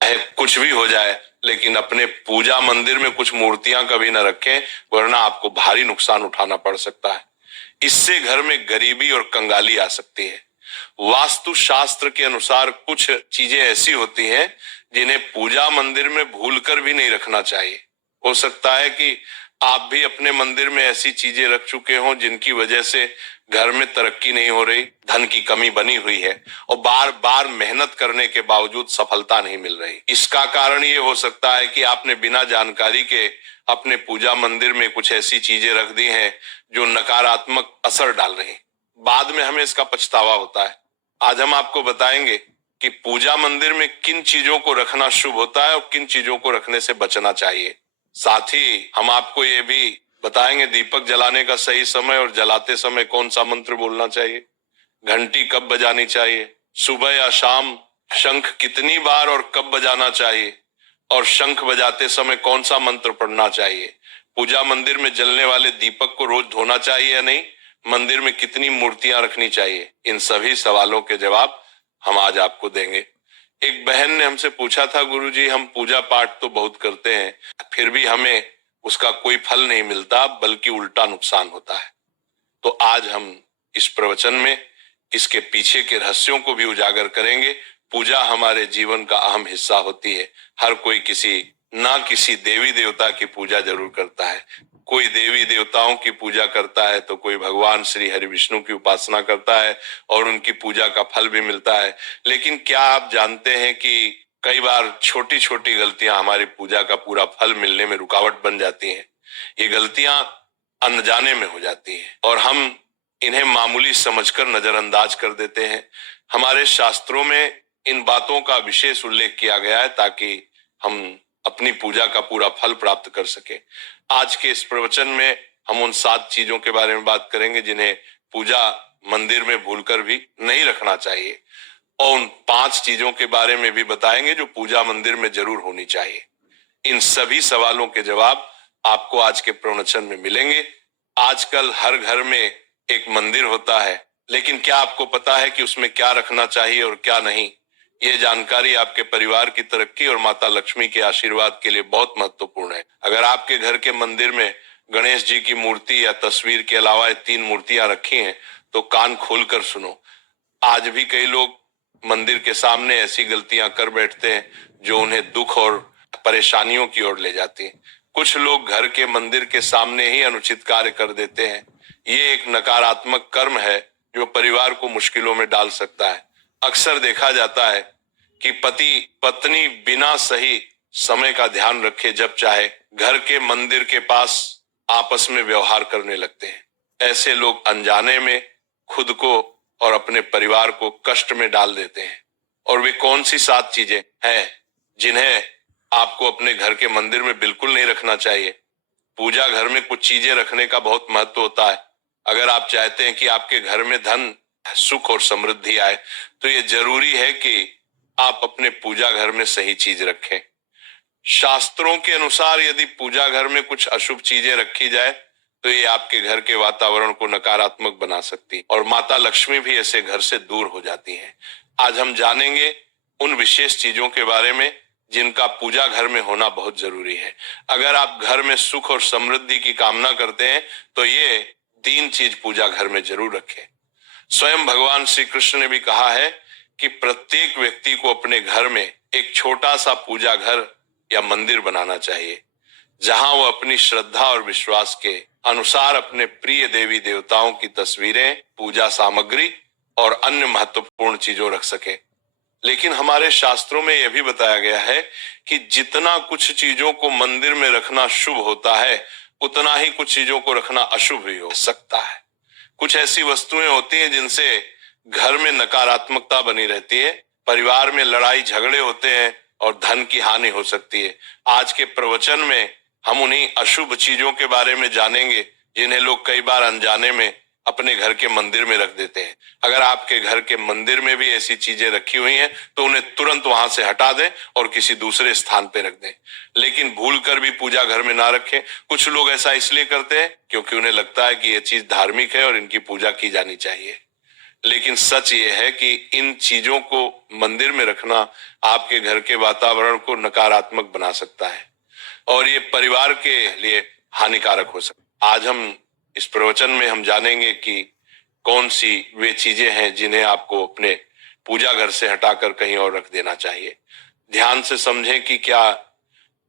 चाहे कुछ भी हो जाए, लेकिन अपने पूजा मंदिर में कुछ मूर्तियां कभी न रखें, वरना आपको भारी नुकसान उठाना पड़ सकता है। इससे घर में गरीबी और कंगाली आ सकती है। वास्तु शास्त्र के अनुसार कुछ चीजें ऐसी होती हैं जिन्हें पूजा मंदिर में भूलकर भी नहीं रखना चाहिए। हो सकता है कि आप भी अपने मंदिर में ऐसी चीजें रख चुके हों जिनकी वजह से घर में तरक्की नहीं हो रही, धन की कमी बनी हुई है और बार बार मेहनत करने के बावजूद सफलता नहीं मिल रही। इसका कारण ये हो सकता है कि आपने बिना जानकारी के अपने पूजा मंदिर में कुछ ऐसी चीजें रख दी हैं जो नकारात्मक असर डाल रही हैं। बाद में हमें इसका पछतावा होता है। आज हम आपको बताएंगे कि पूजा मंदिर में किन चीजों को रखना शुभ होता है और किन चीजों को रखने से बचना चाहिए। साथ ही हम आपको ये भी बताएंगे दीपक जलाने का सही समय और जलाते समय कौन सा मंत्र बोलना चाहिए, घंटी कब बजानी चाहिए, सुबह या शाम शंख कितनी बार और कब बजाना चाहिए, और शंख बजाते समय कौन सा मंत्र पढ़ना चाहिए, पूजा मंदिर में जलने वाले दीपक को रोज धोना चाहिए या नहीं, मंदिर में कितनी मूर्तियां रखनी चाहिए। इन सभी सवालों के जवाब हम आज आपको देंगे। एक बहन ने हमसे पूछा था, गुरुजी हम पूजा पाठ तो बहुत करते हैं, फिर भी हमें उसका कोई फल नहीं मिलता, बल्कि उल्टा नुकसान होता है। तो आज हम इस प्रवचन में इसके पीछे के रहस्यों को भी उजागर करेंगे। पूजा हमारे जीवन का अहम हिस्सा होती है। हर कोई किसी देवी देवता की पूजा जरूर करता है। कोई देवी देवताओं की पूजा करता है तो कोई भगवान श्री हरि विष्णु की उपासना करता है और उनकी पूजा का फल भी मिलता है। लेकिन क्या आप जानते हैं कि कई बार छोटी छोटी गलतियां हमारी पूजा का पूरा फल मिलने में रुकावट बन जाती हैं। ये गलतियां अनजाने में हो जाती हैं और हम इन्हें मामूली समझकर नजरअंदाज कर देते हैं। हमारे शास्त्रों में इन बातों का विशेष उल्लेख किया गया है ताकि हम अपनी पूजा का पूरा फल प्राप्त कर सके। आज के इस प्रवचन में हम उन 7 चीजों के बारे में बात करेंगे जिन्हें पूजा मंदिर में भूलकर भी नहीं रखना चाहिए, और उन 5 चीजों के बारे में भी बताएंगे जो पूजा मंदिर में जरूर होनी चाहिए। इन सभी सवालों के जवाब आपको आज के प्रवचन में मिलेंगे। आजकल हर घर में एक मंदिर होता है, लेकिन क्या आपको पता है कि उसमें क्या रखना चाहिए और क्या नहीं? ये जानकारी आपके परिवार की तरक्की और माता लक्ष्मी के आशीर्वाद के लिए बहुत महत्वपूर्ण है। अगर आपके घर के मंदिर में गणेश जी की मूर्ति या तस्वीर के अलावा 3 मूर्तियां रखी हैं, तो कान खोलकर सुनो। आज भी कई लोग मंदिर के सामने ऐसी गलतियां कर बैठते हैं जो उन्हें दुख और परेशानियों की ओर ले जाती हैं। कुछ लोग घर के मंदिर के सामने ही अनुचित कार्य कर देते हैं। ये एक नकारात्मक कर्म है जो परिवार को मुश्किलों में डाल सकता है। अक्सर देखा जाता है कि पति पत्नी बिना सही समय का ध्यान रखे जब चाहे घर के मंदिर के पास आपस में व्यवहार करने लगते हैं। ऐसे लोग अनजाने में खुद को और अपने परिवार को कष्ट में डाल देते हैं। और वे कौन सी 7 चीजें हैं जिन्हें आपको अपने घर के मंदिर में बिल्कुल नहीं रखना चाहिए? पूजा घर में कुछ चीजें रखने का बहुत महत्व होता है। अगर आप चाहते हैं कि आपके घर में धन, सुख और समृद्धि आए, तो ये जरूरी है कि आप अपने पूजा घर में सही चीज रखें। शास्त्रों के अनुसार यदि पूजा घर में कुछ अशुभ चीजें रखी जाए तो ये आपके घर के वातावरण को नकारात्मक बना सकती और माता लक्ष्मी भी ऐसे घर से दूर हो जाती हैं। आज हम जानेंगे उन विशेष चीजों के बारे में जिनका पूजा घर में होना बहुत जरूरी है। अगर आप घर में सुख और समृद्धि की कामना करते हैं तो ये 3 चीज पूजा घर में जरूर रखें। स्वयं भगवान श्री कृष्ण ने भी कहा है कि प्रत्येक व्यक्ति को अपने घर में एक छोटा सा पूजा घर या मंदिर बनाना चाहिए, जहां वो अपनी श्रद्धा और विश्वास के अनुसार अपने प्रिय देवी देवताओं की तस्वीरें, पूजा सामग्री और अन्य महत्वपूर्ण चीजों रख सके। लेकिन हमारे शास्त्रों में यह भी बताया गया है कि जितना कुछ चीजों को मंदिर में रखना शुभ होता है, उतना ही कुछ चीजों को रखना अशुभ भी हो सकता है। कुछ ऐसी वस्तुएं होती हैं जिनसे घर में नकारात्मकता बनी रहती है, परिवार में लड़ाई झगड़े होते हैं और धन की हानि हो सकती है। आज के प्रवचन में हम उन्हीं अशुभ चीजों के बारे में जानेंगे जिन्हें लोग कई बार अनजाने में अपने घर के मंदिर में रख देते हैं। अगर आपके घर के मंदिर में भी ऐसी चीजें रखी हुई हैं तो उन्हें तुरंत वहां से हटा दें और किसी दूसरे स्थान पे रख दें, लेकिन भूल कर भी पूजा घर में ना रखें। कुछ लोग ऐसा इसलिए करते हैं क्योंकि उन्हें लगता है कि यह चीज धार्मिक है और इनकी पूजा की जानी चाहिए, लेकिन सच ये है कि इन चीजों को मंदिर में रखना आपके घर के वातावरण को नकारात्मक बना सकता है और ये परिवार के लिए हानिकारक हो सकता है। आज हम इस प्रवचन में हम जानेंगे कि कौन सी वे चीजें हैं जिन्हें आपको अपने पूजा घर से हटाकर कहीं और रख देना चाहिए। ध्यान से समझें कि क्या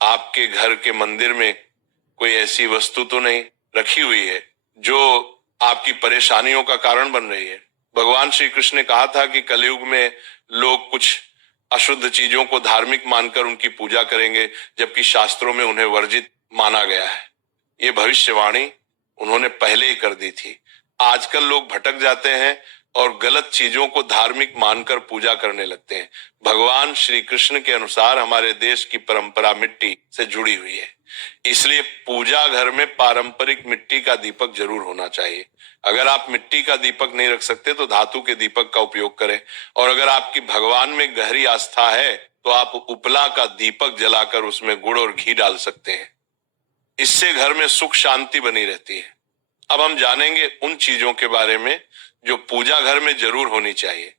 आपके घर के मंदिर में कोई ऐसी वस्तु तो नहीं रखी हुई है जो आपकी परेशानियों का कारण बन रही है। भगवान श्री कृष्ण ने कहा था कि कलयुग में लोग कुछ अशुद्ध चीजों को धार्मिक मानकर उनकी पूजा करेंगे, जबकि शास्त्रों में उन्हें वर्जित माना गया है। ये भविष्यवाणी उन्होंने पहले ही कर दी थी। आजकल लोग भटक जाते हैं और गलत चीजों को धार्मिक मानकर पूजा करने लगते हैं। भगवान श्री कृष्ण के अनुसार हमारे देश की परंपरा मिट्टी से जुड़ी हुई है, इसलिए पूजा घर में पारंपरिक मिट्टी का दीपक जरूर होना चाहिए। अगर आप मिट्टी का दीपक नहीं रख सकते तो धातु के दीपक का उपयोग करें, और अगर आपकी भगवान में गहरी आस्था है तो आप उपला का दीपक जलाकर उसमें गुड़ और घी डाल सकते हैं। इससे घर में सुख शांति बनी रहती है। अब हम जानेंगे उन चीजों के बारे में जो पूजा घर में जरूर होनी चाहिए।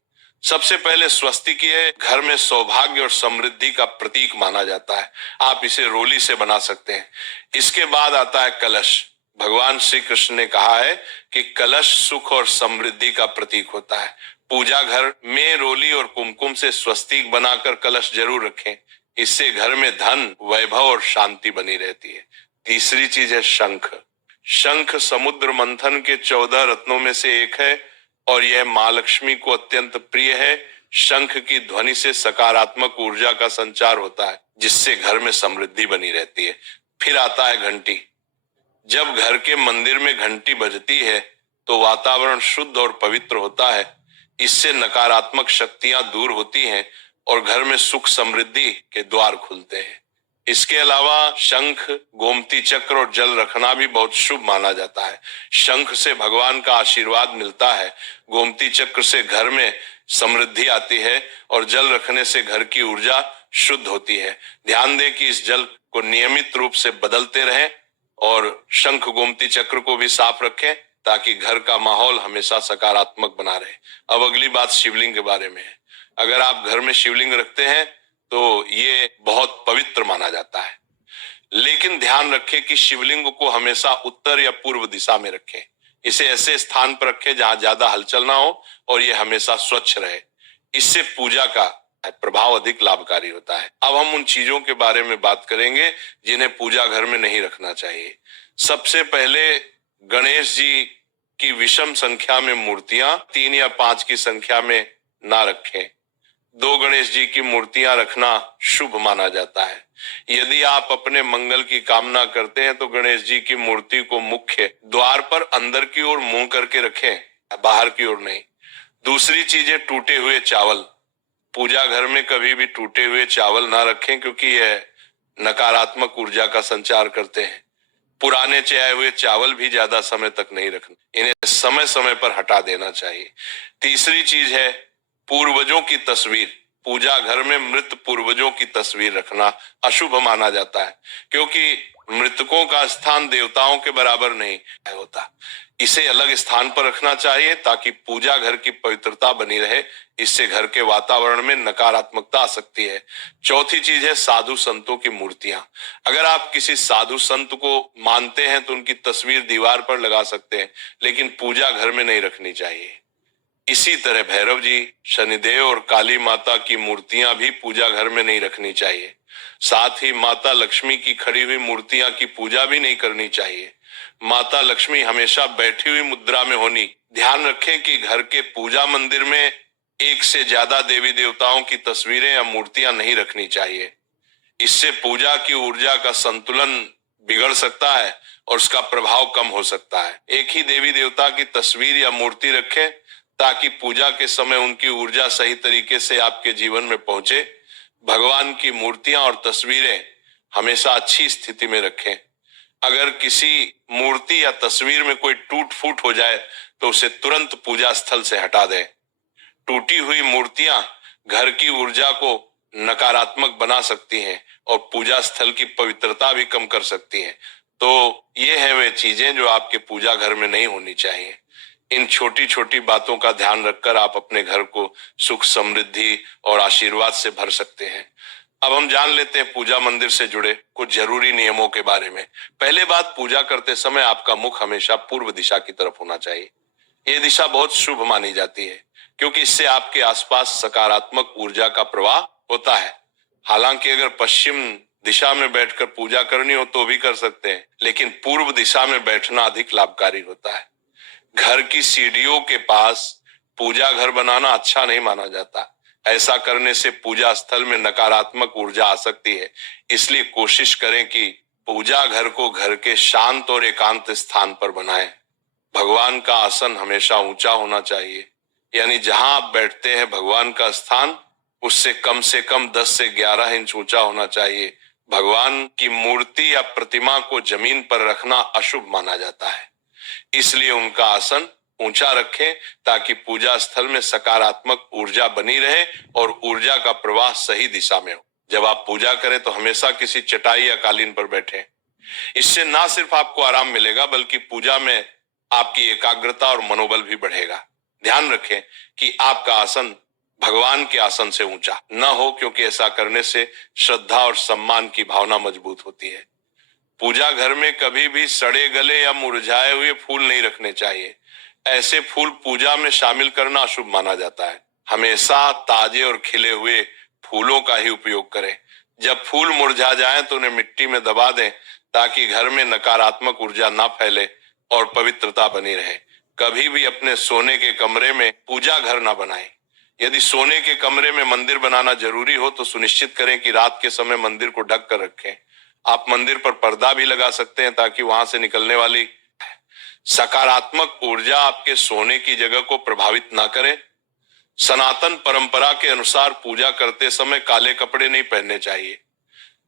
सबसे पहले स्वस्तिक घर में सौभाग्य और समृद्धि का प्रतीक माना जाता है। आप इसे रोली से बना सकते हैं। इसके बाद आता है कलश। भगवान श्री कृष्ण ने कहा है कि कलश सुख और समृद्धि का प्रतीक होता है। पूजा घर में रोली और कुमकुम से स्वस्तिक बनाकर कलश जरूर रखें। इससे घर में धन, वैभव और शांति बनी रहती है। तीसरी चीज है शंख। शंख समुद्र मंथन के 14 रत्नों में से एक है और यह मां लक्ष्मी को अत्यंत प्रिय है। शंख की ध्वनि से सकारात्मक ऊर्जा का संचार होता है, जिससे घर में समृद्धि बनी रहती है। फिर आता है घंटी। जब घर के मंदिर में घंटी बजती है तो वातावरण शुद्ध और पवित्र होता है। इससे नकारात्मक शक्तियां दूर होती हैं और घर में सुख समृद्धि के द्वार खुलते हैं। इसके अलावा शंख, गोमती चक्र और जल रखना भी बहुत शुभ माना जाता है। शंख से भगवान का आशीर्वाद मिलता है, गोमती चक्र से घर में समृद्धि आती है और जल रखने से घर की ऊर्जा शुद्ध होती है। ध्यान दें कि इस जल को नियमित रूप से बदलते रहें और शंख गोमती चक्र को भी साफ रखें ताकि घर का माहौल हमेशा सकारात्मक बना रहे। अब अगली बात शिवलिंग के बारे में है। अगर आप घर में शिवलिंग रखते हैं तो ये बहुत पवित्र माना जाता है, लेकिन ध्यान रखें कि शिवलिंग को हमेशा उत्तर या पूर्व दिशा में रखें। इसे ऐसे स्थान पर रखें जहां ज्यादा हलचल ना हो और ये हमेशा स्वच्छ रहे। इससे पूजा का प्रभाव अधिक लाभकारी होता है। अब हम उन चीजों के बारे में बात करेंगे जिन्हें पूजा घर में नहीं रखना चाहिए। सबसे पहले गणेश जी की विषम संख्या में मूर्तियां 3 या 5 की संख्या में ना रखें। 2 गणेश जी की मूर्तियां रखना शुभ माना जाता है। यदि आप अपने मंगल की कामना करते हैं तो गणेश जी की मूर्ति को मुख्य द्वार पर अंदर की ओर मुंह करके रखें, बाहर की ओर नहीं। दूसरी चीज है टूटे हुए चावल। पूजा घर में कभी भी टूटे हुए चावल ना रखें क्योंकि यह नकारात्मक ऊर्जा का संचार करते हैं। पुराने चयाए हुए चावल भी ज्यादा समय तक नहीं रखना, इन्हें समय समय पर हटा देना चाहिए। तीसरी चीज है पूर्वजों की तस्वीर। पूजा घर में मृत पूर्वजों की तस्वीर रखना अशुभ माना जाता है क्योंकि मृतकों का स्थान देवताओं के बराबर नहीं होता। इसे अलग स्थान पर रखना चाहिए ताकि पूजा घर की पवित्रता बनी रहे। इससे घर के वातावरण में नकारात्मकता आ सकती है। चौथी चीज है साधु संतों की मूर्तियां। अगर आप किसी साधु संत को मानते हैं तो उनकी तस्वीर दीवार पर लगा सकते हैं, लेकिन पूजा घर में नहीं रखनी चाहिए। इसी तरह भैरव जी, शनिदेव और काली माता की मूर्तियां भी पूजा घर में नहीं रखनी चाहिए। साथ ही माता लक्ष्मी की खड़ी हुई मूर्तियां की पूजा भी नहीं करनी चाहिए। माता लक्ष्मी हमेशा बैठी हुई मुद्रा में होनी। ध्यान रखें कि घर के पूजा मंदिर में एक से ज्यादा देवी देवताओं की तस्वीरें या मूर्तियां नहीं रखनी चाहिए। इससे पूजा की ऊर्जा का संतुलन बिगड़ सकता है और उसका प्रभाव कम हो सकता है। एक ही देवी देवता की तस्वीर या मूर्ति रखें ताकि पूजा के समय उनकी ऊर्जा सही तरीके से आपके जीवन में पहुंचे। भगवान की मूर्तियां और तस्वीरें हमेशा अच्छी स्थिति में रखें। अगर किसी मूर्ति या तस्वीर में कोई टूट फूट हो जाए तो उसे तुरंत पूजा स्थल से हटा दें। टूटी हुई मूर्तियां घर की ऊर्जा को नकारात्मक बना सकती हैं और पूजा स्थल की पवित्रता भी कम कर सकती हैं। तो ये है वे चीजें जो आपके पूजा घर में नहीं होनी चाहिए। इन छोटी छोटी बातों का ध्यान रखकर आप अपने घर को सुख, समृद्धि और आशीर्वाद से भर सकते हैं। अब हम जान लेते हैं पूजा मंदिर से जुड़े कुछ जरूरी नियमों के बारे में। पहले बात, पूजा करते समय आपका मुख हमेशा पूर्व दिशा की तरफ होना चाहिए। ये दिशा बहुत शुभ मानी जाती है क्योंकि इससे आपके आसपास सकारात्मक ऊर्जा का प्रवाह होता है। हालांकि अगर पश्चिम दिशा में बैठकर पूजा करनी हो तो भी कर सकते हैं, लेकिन पूर्व दिशा में बैठना अधिक लाभकारी होता है। घर की सीढ़ियों के पास पूजा घर बनाना अच्छा नहीं माना जाता। ऐसा करने से पूजा स्थल में नकारात्मक ऊर्जा आ सकती है। इसलिए कोशिश करें कि पूजा घर को घर के शांत और एकांत स्थान पर बनाएं। भगवान का आसन हमेशा ऊंचा होना चाहिए, यानी जहां आप बैठते हैं भगवान का स्थान उससे कम 10 से 11 इंच ऊंचा होना चाहिए। भगवान की मूर्ति या प्रतिमा को जमीन पर रखना अशुभ माना जाता है, इसलिए उनका आसन ऊंचा रखें ताकि पूजा स्थल में सकारात्मक ऊर्जा बनी रहे और ऊर्जा का प्रवाह सही दिशा में हो। जब आप पूजा करें तो हमेशा किसी चटाई या कालीन पर बैठें। इससे ना सिर्फ आपको आराम मिलेगा बल्कि पूजा में आपकी एकाग्रता और मनोबल भी बढ़ेगा। ध्यान रखें कि आपका आसन भगवान के आसन से ऊंचा न हो, क्योंकि ऐसा करने से श्रद्धा और सम्मान की भावना मजबूत होती है। पूजा घर में कभी भी सड़े गले या मुरझाए हुए फूल नहीं रखने चाहिए। ऐसे फूल पूजा में शामिल करना अशुभ माना जाता है। हमेशा ताजे और खिले हुए फूलों का ही उपयोग करें। जब फूल मुरझा जाएं तो उन्हें मिट्टी में दबा दें ताकि घर में नकारात्मक ऊर्जा ना फैले और पवित्रता बनी रहे। कभी भी अपने सोने के कमरे में पूजा घर ना बनाएं। यदि सोने के कमरे में मंदिर बनाना जरूरी हो तो सुनिश्चित करें कि रात के समय मंदिर को ढक कर रखें। आप मंदिर पर पर्दा भी लगा सकते हैं ताकि वहां से निकलने वाली सकारात्मक ऊर्जा आपके सोने की जगह को प्रभावित ना करे। सनातन परंपरा के अनुसार पूजा करते समय काले कपड़े नहीं पहनने चाहिए।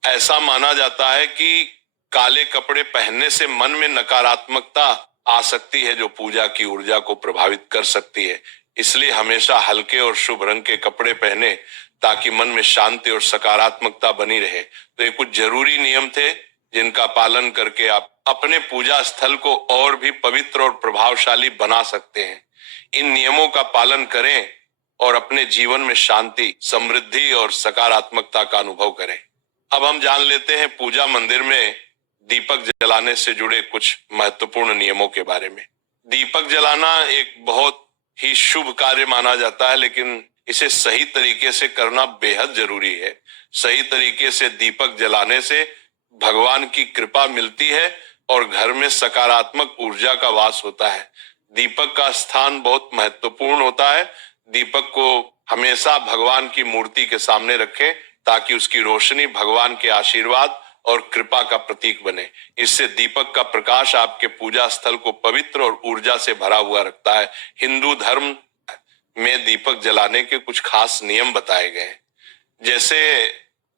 ऐसा माना जाता है कि काले कपड़े पहनने से मन में नकारात्मकता आ सकती है जो पूजा की ऊर्जा को प्रभावित कर सकती है। इसलिए हमेशा हल्के और शुभ रंग के कपड़े पहने ताकि मन में शांति और सकारात्मकता बनी रहे। तो ये कुछ जरूरी नियम थे जिनका पालन करके आप अपने पूजा स्थल को और भी पवित्र और प्रभावशाली बना सकते हैं। इन नियमों का पालन करें और अपने जीवन में शांति, समृद्धि और सकारात्मकता का अनुभव करें। अब हम जान लेते हैं पूजा मंदिर में दीपक जलाने से जुड़े कुछ महत्वपूर्ण नियमों के बारे में। दीपक जलाना एक बहुत ही शुभ कार्य माना जाता है, लेकिन इसे सही तरीके से करना बेहद जरूरी है। सही तरीके से दीपक जलाने से भगवान की कृपा मिलती है और घर में सकारात्मक ऊर्जा का वास होता है। दीपक का स्थान बहुत महत्वपूर्ण होता है। दीपक को हमेशा भगवान की मूर्ति के सामने रखें ताकि उसकी रोशनी भगवान के आशीर्वाद और कृपा का प्रतीक बने। इससे दीपक का प्रकाश आपके पूजा स्थल को पवित्र और ऊर्जा से भरा हुआ रखता है। हिंदू धर्म में दीपक जलाने के कुछ खास नियम बताए गए हैं। जैसे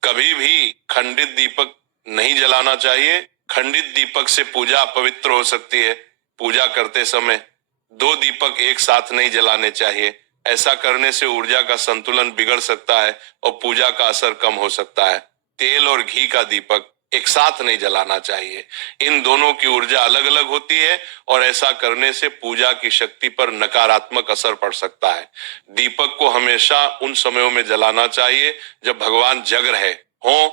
कभी भी खंडित दीपक नहीं जलाना चाहिए। खंडित दीपक से पूजा अपवित्र हो सकती है। पूजा करते समय 2 दीपक एक साथ नहीं जलाने चाहिए। ऐसा करने से ऊर्जा का संतुलन बिगड़ सकता है और पूजा का असर कम हो सकता है। तेल और घी का दीपक एक साथ नहीं जलाना चाहिए। इन दोनों की ऊर्जा अलग अलग होती है और ऐसा करने से पूजा की शक्ति पर नकारात्मक असर पड़ सकता है। दीपक को हमेशा उन समयों में जलाना चाहिए जब भगवान जग रहे हों,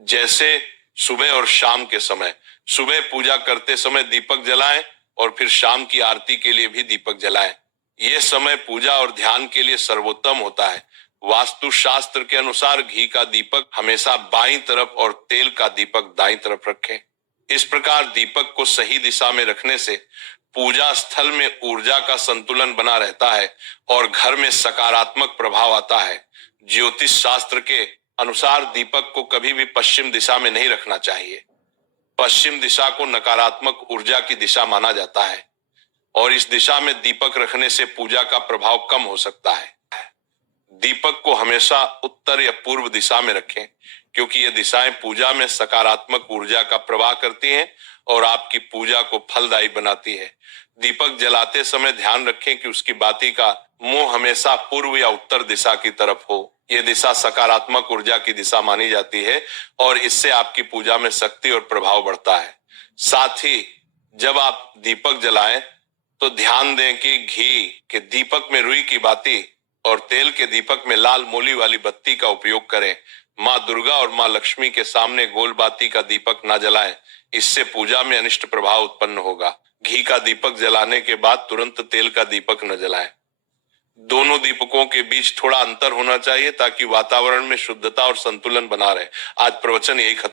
जैसे सुबह और शाम के समय। सुबह पूजा करते समय दीपक जलाएं और फिर शाम की आरती के लिए भी दीपक जलाएं। यह समय पूजा और ध्यान के लिए सर्वोत्तम होता है। वास्तु शास्त्र के अनुसार घी का दीपक हमेशा बाईं तरफ और तेल का दीपक दाईं तरफ रखें। इस प्रकार दीपक को सही दिशा में रखने से पूजा स्थल में ऊर्जा का संतुलन बना रहता है और घर में सकारात्मक प्रभाव आता है। ज्योतिष शास्त्र के अनुसार दीपक को कभी भी पश्चिम दिशा में नहीं रखना चाहिए। पश्चिम दिशा को नकारात्मक ऊर्जा की दिशा माना जाता है और इस दिशा में दीपक रखने से पूजा का प्रभाव कम हो सकता है। दीपक को हमेशा उत्तर या पूर्व दिशा में रखें क्योंकि ये दिशाएं पूजा में सकारात्मक ऊर्जा का प्रवाह करती हैं और आपकी पूजा को फलदायी बनाती है। दीपक जलाते समय ध्यान रखें कि उसकी बाती का मुंह हमेशा पूर्व या उत्तर दिशा की तरफ हो। यह दिशा सकारात्मक ऊर्जा की दिशा मानी जाती है और इससे आपकी पूजा में शक्ति और प्रभाव बढ़ता है। साथ ही जब आप दीपक जलाएं तो ध्यान दें कि घी के दीपक में रुई की बाती और तेल के दीपक में लाल मोली वाली बत्ती का उपयोग करें। माँ दुर्गा और माँ लक्ष्मी के सामने गोल बाती का दीपक ना जलाएं, इससे पूजा में अनिष्ट प्रभाव उत्पन्न होगा। घी का दीपक जलाने के बाद तुरंत तेल का दीपक न जलाएं। दोनों दीपकों के बीच थोड़ा अंतर होना चाहिए ताकि वातावरण में शुद्धता और संतुलन बना रहे। आज प्रवचन यही खत्म।